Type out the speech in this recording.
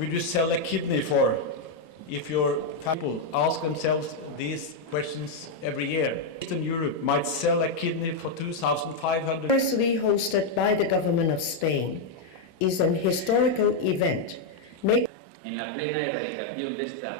Will you sell a kidney for if your people ask themselves these questions every year? Eastern Europe might sell a kidney for 2,500. University hosted by the government of Spain is an historical event. En la plena erradicación de esta